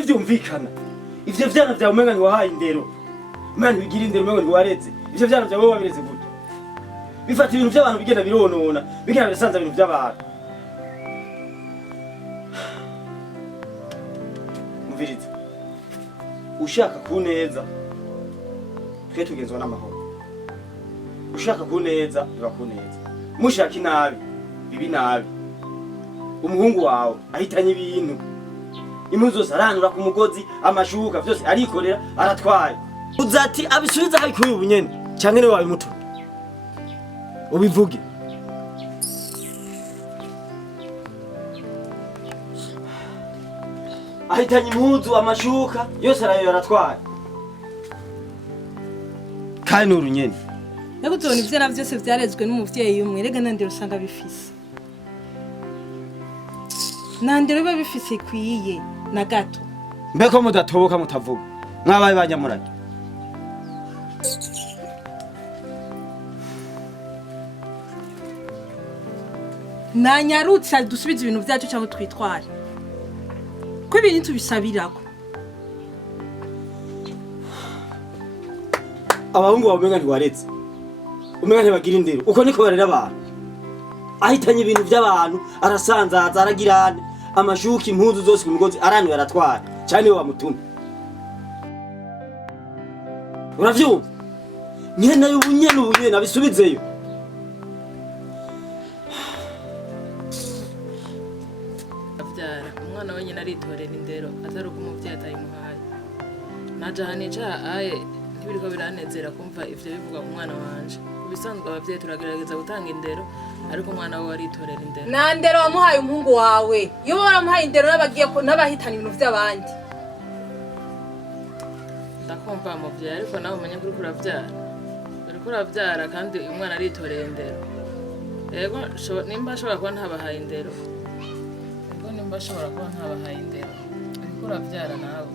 ntivyumvikana. Ivyo vyana vyawe umenga ntiwahaye indero. Imana bigira indero umenga ntiwareze. Ivyo vyana vyawe wabireze gute? Bifata ibintu by'abantu bigenda bironona, bigenda birasanza ibintu by'abantu. Muviriza. Ushaka kuneza, twe tugenzwa n'amahoro. Ushaka kuneza, biba kuneza. Mushaka inabi, bibi nabi. Umuhungu wawe ahitanye ibintu. Impuzu zose aranura ku mugozi, amashuka byose arikorera, aratwaye. Uzati abisubiza hari kuri ubunyene, cyangwa ne wawe muto. Ubivuge. Ahitanye impuzu, amashuka yose arayo aratwaye. Kandi urunyene. Yego tubona ivyana byose vyarezwe n'umuvyeyi umwe, rega nandero usanga bifise. Nandero biba bifise ikwiye na gato. Mbeko mudatoboka mutavuga. Mwabaye banyamurage. Nanyarutse dusubize ibintu byacu cyangwa twitware. Ko ibintu tubisabirako. Abahungu bawe umenga ntiwaretse. Umenga ntibagira indero. Uko niko barera abantu. Ahitanye ibintu by'abantu, arasanzaza, aragirana, amashuka, impuzu zose ku mugozi, aranuye aratwara. Cyane we wamutuma. Uravyumva? Nyene ubunyene abisubizeyo. Avyara umwana wenyine aritorera indero atari uko umuvyeyi atayimuhaye. Naje hanica aye ntibiriko biranezera kumva ivyo bivuga ku mwana wanje. Bisanzwe abavyeyi turagerageza gutanga indero ariko umwana we aritorera indero. Nandero wamuhaye umuhungu wawe. Iyo baramuhaye indero nabagiye ko nabahitana ibintu by'abandi. Ndakumva muvyeyi ariko nawe umenye kuri kuravyara. Uriko uravyara kandi umwana aritorera indero. Yego nimba ashobora kuba ntabahaye indero. Yego nimba ashobora kuba ntabahaye indero. Uriko uravyara nawe.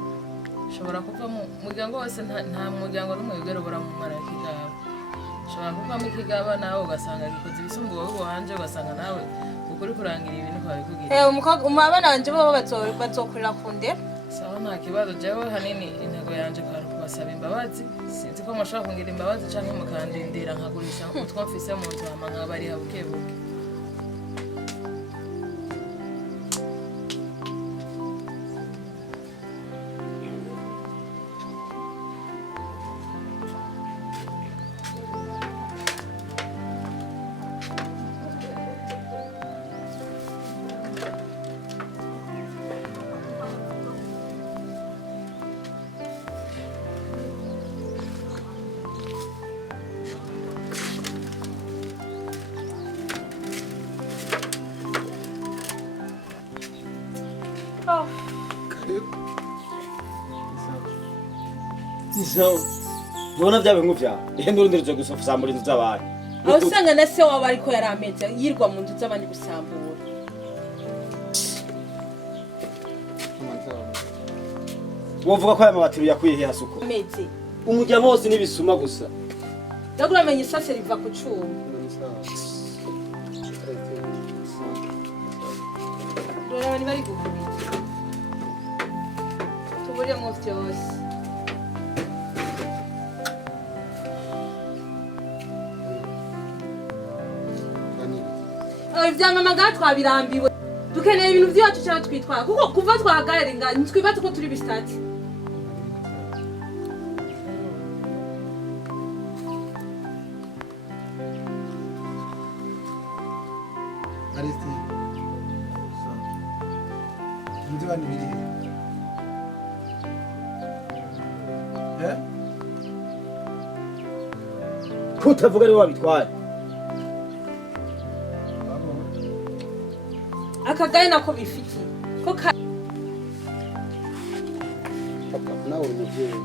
Ushobora kuva mu muryango wose nta muryango n'umwe wigera ubura mu mwana w'ikigaba. Ushobora kuvamo ikigaba nawe ugasanga gikoze ibisumbu wowe wanje ugasanga nawe ukuri kurangira ibintu kwabikugira. Umwana wanje bo bazokurira ku ndero. Sawa nta kibazo jewe hanini intego yanje kwari kubasaba imbabazi. Sinzi ko mushobora kungira imbabazi canke mukandindira nkagurisha utwo mfise mu nzu hama nkabariha bukebuke. Nisawa. Nona byabe nkuvya. Ihe ndurundirizwe gusambura inzu z'abantu. Aho usanga na se waba ariko yarameze yirwa mu nzu z'abandi gusambura. Wovuga ko aya mabati yakuye he hasuko? Ameze. Umuryango wose nibisuma gusa. Ndaguramenye isase riva ku cuma. Dore bari bari gukubita. Tubure mu vyose. Ivyamamaga twabirambiwe. Dukeneye ibintu vyacu cyane twitwara kuko kuva twahagarara nga ntwibaze ko turi bisitati. Aristi. Ndiba ni biri. Kutavuga ari wabitwara. Akagaye nako bifitiye. Ko Papa nawe uri umuvyeyi.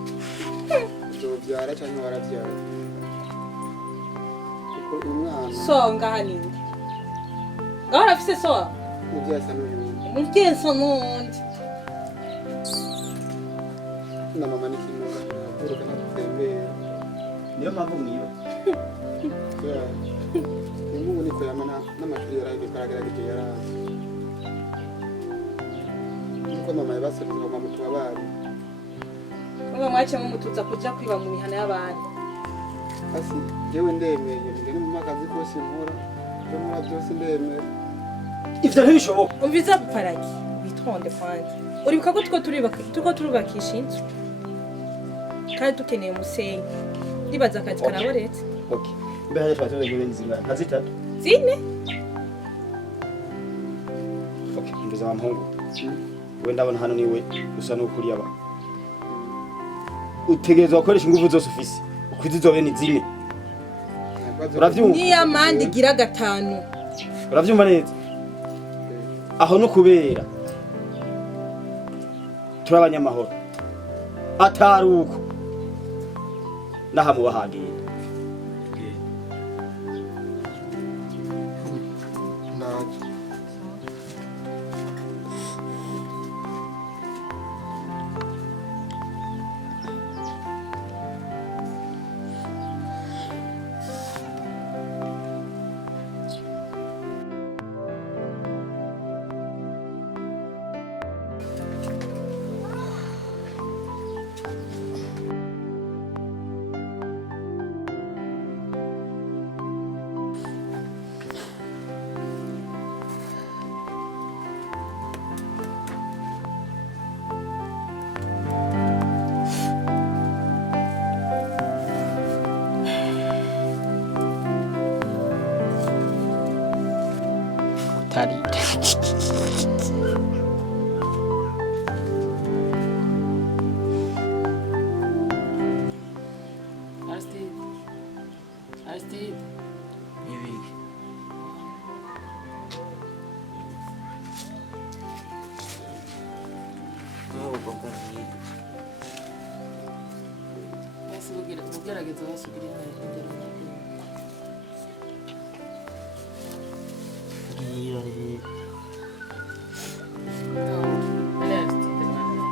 Uzovyara cyangwa waravyara. Kuko umwana songa hanini. Ngaho arafise so. umuvyeyi asa n'uyu. Umuvyeyi so nundi. Na mama ni kimwe kuruka na kutembera. Niyo mpamvu mwiba. Mungu niko yamana n'amashuri yaraye karagerageje yarazi. ko mama yabasabye ngo mutubabare. ngo mwace mutuza kuja kwiba mu mihana y'abandi Asi jewe ndemeye ngene mu makazi kose nkora. Byo muri byose ndemeye. ivyo ntibishoboka. umviza buparagi witonde kwanza uribuka ko tuko turubakisha inzu kandi dukeneye umusenyi ndibaza akazi karaboretse Okay. Mbe haje twateze ngene nzingana. Nazitatu. zine Okay, mbiza bampungu. We ndabona hano niwe usa n'ukuri aba. Utegerezwa gukoresha ingufu zose ufise. Ukwizizobe ni zine. Uravyumva? niya mandi gira gatanu Uravyumva neza? Aho no kubera turabanyamahoro atari uko nahamwe bahagiye Ndaje. Tadi. Steve. Ibiki. Ese ugerageza wasubira indero nyakuri.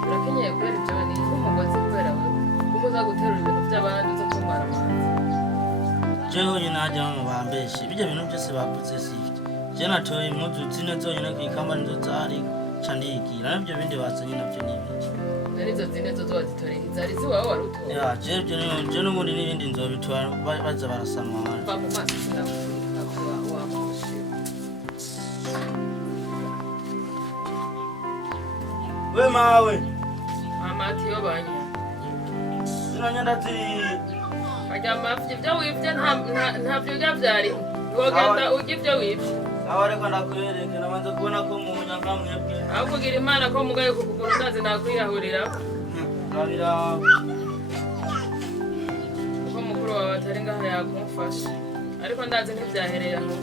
Urakenyeye kubera ibyo ni nk'umugozi kubera wewe kuko uza guterura ibintu by'abandi uza kumara amazi. Jewe nyine najya mu bambeshe bijya bintu byose bavuze sivyo. Je natoye impuzu zine zonyine ku ikamba nizo zari candigira nabyo bindi bazanye nabyo n'ibiki. Narizo zine zo wazitoreye zari ziwawe wari utoye. Ya je n'ubundi n'ibindi nzobitwara baza barasanwa. Va mu maso sinakora wamushe. We mawe Amati yo banya. zinanyanda zi Ajya mafye ibyo wivye ntabyo byavyari. Wogenda ujye ibyo wivye. aho reka ndakwereke nabanza kubona ko mu nyankamwebwe Aho kugira imana ko mugaye kukugura ndazi nakwiyahurira. rabira Ko mukuru wawe atari ngaha yakumfasha. Ariko ndazi ntibyahereye aho.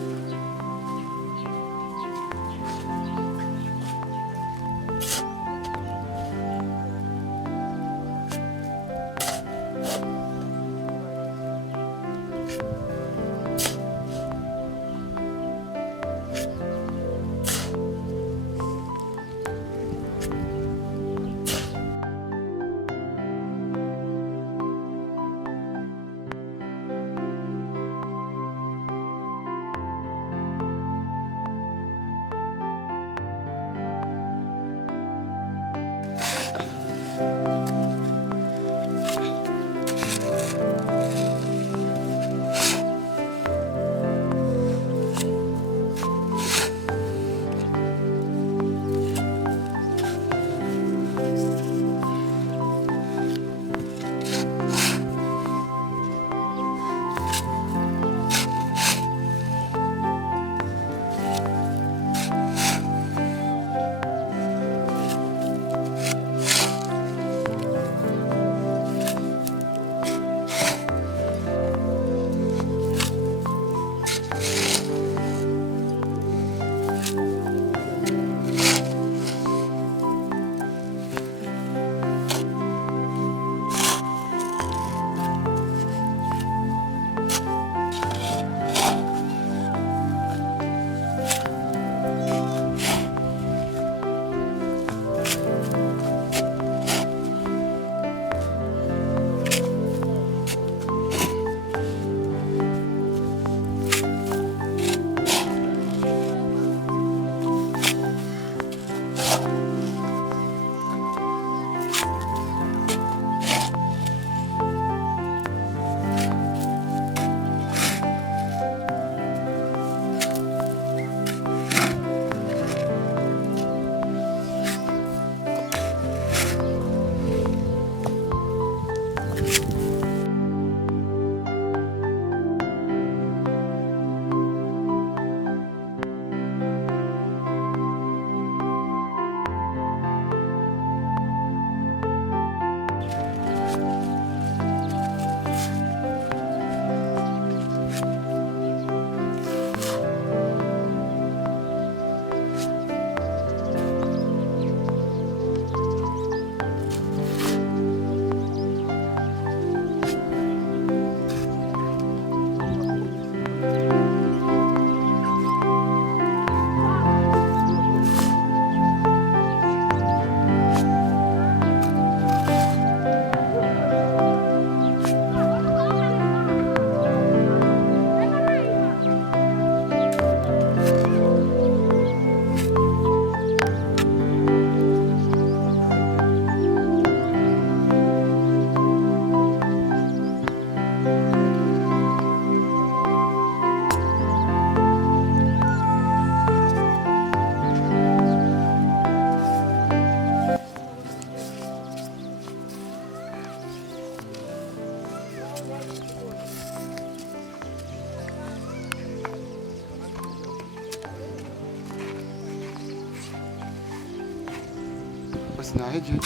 sinahejeje.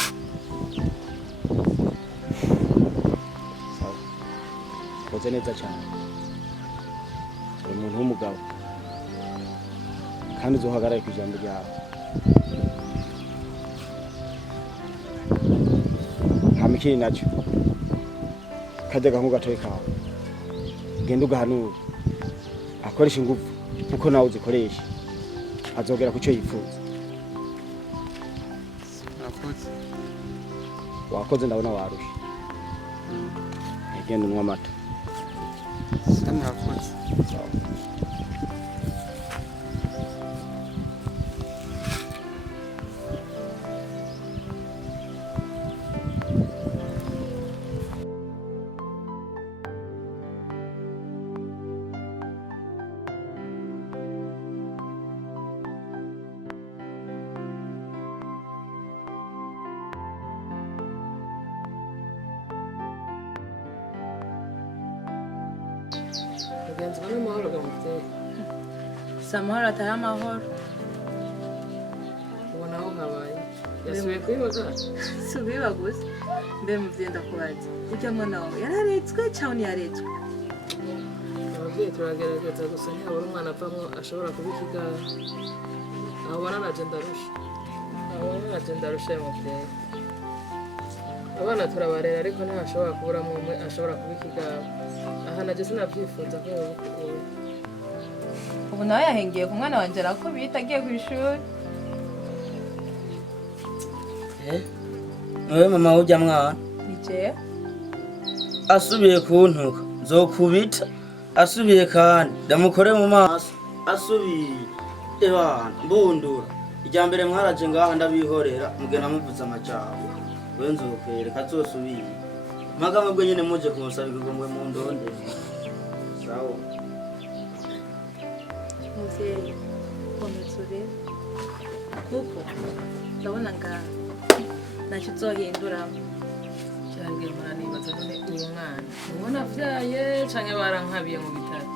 sawa koze neza cyane uri umuntu w'umugabo kandi uzohagarare ku ijambo ryawe hama ikindi nacyo kajya gahungu gatoye kawe genda ugahanura akoresha ingufu kuko nawe uzikoresha azogera ku cyo yifuza Murakoze. wakoze ndabona warusha genda unywa amata Murakoze. sawa mugenzi wa n'amahoro gamuteye si amahoro atari amahoro ubona aho habaye yasubiye kuyibaga si ubiba gusa mbe muvyeyi ndakubaza urya mwana wawe yararetswe cyangwa ntiyaretswe ababyeyi turagerageza gusa ntiyabura umwana avamwo ashobora kuba ikigara aho ubona naje ndarusha ya muvyeyi abana turabarera ariko ntihashobora kuburamo umwe ashobora kuba ikigara aha naje sinavyifuza ko yobukuye ubu nawe yahengeye ku mwana wanje arakubita agiye ku ishuri Wewe mama ujya mwana ni jewe asubiye kuntuka nzokubita asubiye kandi ndamukore mu maso asubiye ebana mbundura ijya mbere mwaraje ngaha ndabihorera mugena muvuza amajambo we nzokereka azosubire mpaka mwebwe nyine muje kumusabika ngo mu ndonde sawa muvyeyi komeza urebe kuko ndabona ngaha ntacyo uzohinduramo cyangiye mara nibaza none uyu mwana ubona avyaye canke barankabiye mu bitaro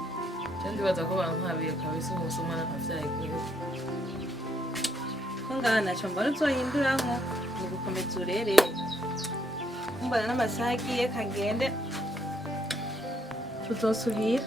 cyane ndibaza ko bankabiye kabisa umunsi umwana avyaye kure ko ngaha ntacyo mbona uzohinduramo ni gukomeza urere mbona n'amasaha agiye kagende tuzosubira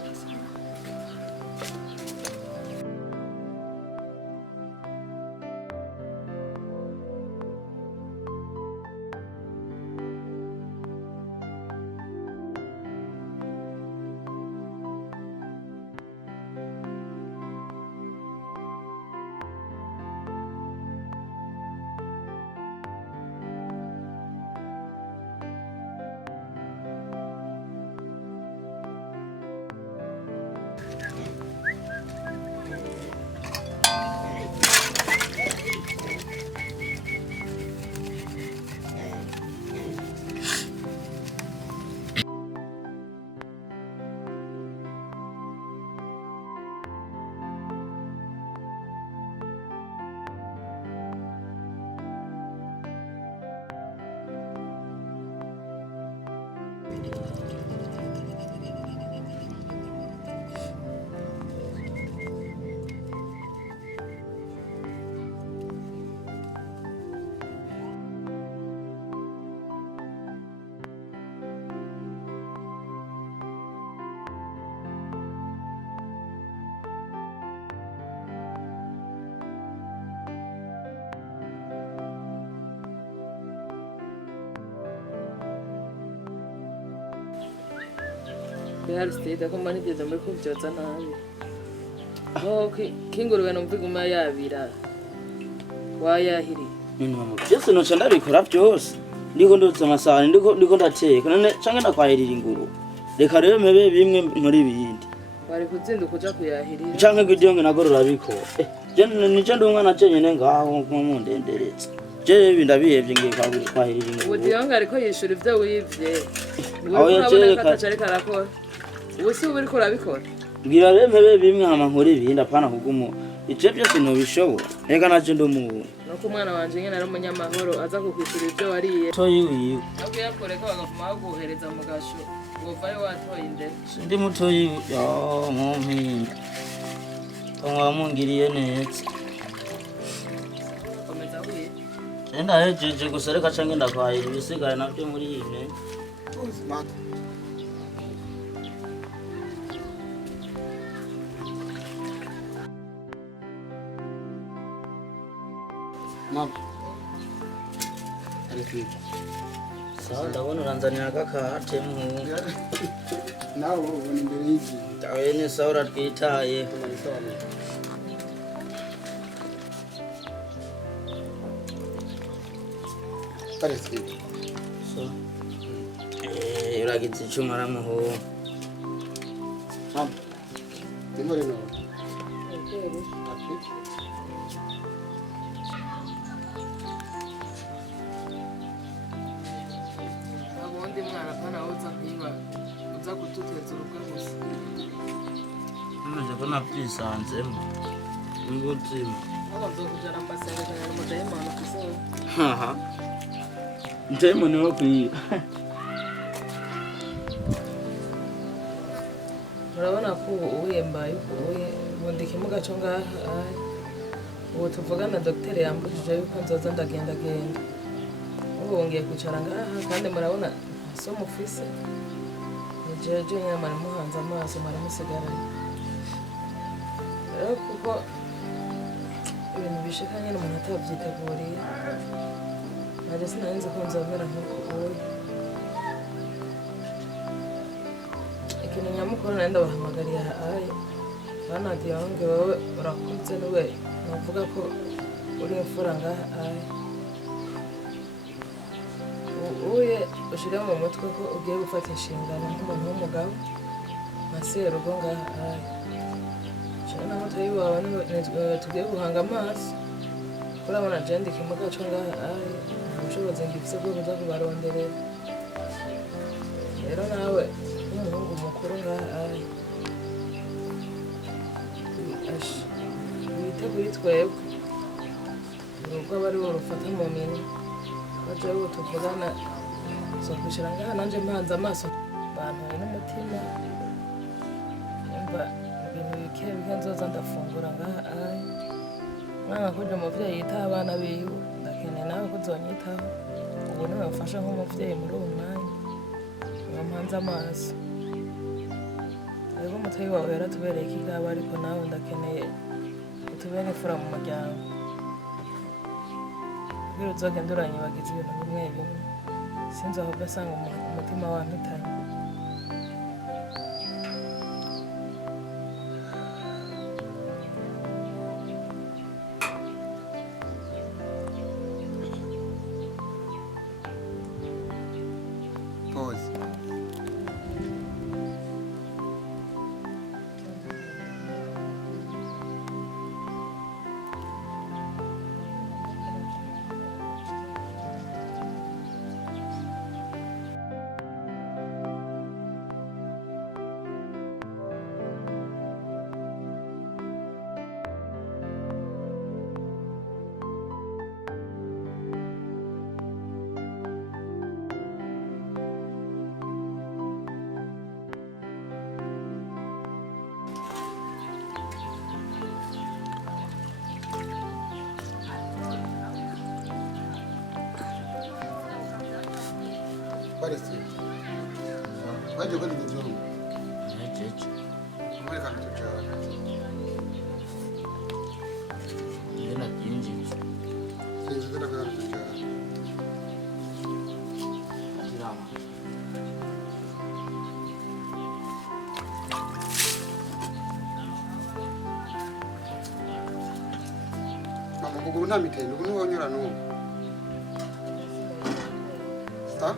bihari sitade ko mba nigeze muri kubyotsa nabi aho kingurube numva iguma yabira wayahiriye nini mama byose noca ndabikora byose ndiko ndotsa amasahani ndiko ndateka none canke nakwahirira inguru reka rero mebe bimwe muri ibindi bari kuzinduka uja kuyahirira canke gidiyonge nagorora bikora nico ndi umwana cenyene ngaho nkumundenderetse jewe ibi ndabihevye ngiye kwahirira inguru ubu diyonge ariko yishura ivyo wivye Aho yaciye kataca ariko arakora ubu si ubu uriko urabikora mbwira rero mebe bimwe hama nkora ibindi apana kugumu ivyo byose ntubishobora reka naje ndi umuntu nuko umwana wanje nyene ari umunyamahoro aza kukwishura ivyo wariye toyi wiwe nabwo yakoreka bagavuma baguhereza mu gasho ngo vayo watoye indero ndi mutoyi yo mumpinga tomwa mungiriye neza komeza wiye Enda hejeje gusa reka cange ndakwahira ibisigaye navyo muri iyi mpene. Bozi mata. Mama. Ariko Sawa ndabona uranzanira agakate muhungu. nawe ubona imbere y'iki. Tawe ni sawa uratwitaye. Parece. So. Uragize icuma ramuhungu. Mama. Ndimore nawe. Ati. ubundi mwana pana uza kwiba uza kuduteza urubwa gusa Namaze ko navyisanzemo. Nguzima. aho nzokujana mbasengera mu dayimoni kuzoba Haha. Ndemo niwo kwiba. urabona ko uwiyembaye ubundi ikimuga cyo ngaha ubu tuvugana dogiteri yambujije yuko nzoza ndagenda ubu ngiye kwicara ngaha kandi murabona so mufise nijeje nyine mwari muhanze amaso mwari musigaranye rero kuko ibintu bishika nyine umuntu atabyiteguriye nanjye sinari nzi ko nzomera nk'uko ubu ikintu nyamukuru nari ndabahamagariye ahaye banadiye wange wowe urakunze niwe navuga ko uri imfura ngaha ahaye uye ushire mu mutwe ko ugiye gufata inshingano nk'umuntu w'umugabo nka serugo ngaha ahaye shira n'amutwe yiwawe tugiye guhanga amaso kurabona jenda ikimuga co ngaha ahaye nta bushobozi ngifise bwo kuza kubaronderera rero nawe nk'umuhungu mukuru ngaha ahaye wite kuri twebwe urugo aba ari wo rufata mu minwe baje ubu tuvugana zo kwishira ngaha nanje mpanze amaso bantuye n'umutima umva ibintu bike bike nzoza ndafungura ngaha ahaye mwana kuja umuvyeyi yitaho abana biwe ndakeneye nawe ko uzonyitaho ubu niwe mfasha nk'umuvyeyi muri uwo mwanya niwe mpanze amaso rero umutwe wawe yaratubereye ikigaba ariko nawe ndakeneye utubere imfura mu muryango kugira uzogenda uranyibagiza ibintu bimwe bimwe sinzi aho ugasanga umutima wampitanye Pause. Parece. Waje kwani kuzuru. Hejeje. Muri kana tujara. Ndena byinjiza. Sinzi kana kana tujara. Kirama. Mama kuguru nta mitendo kuno wanyura no. Sta?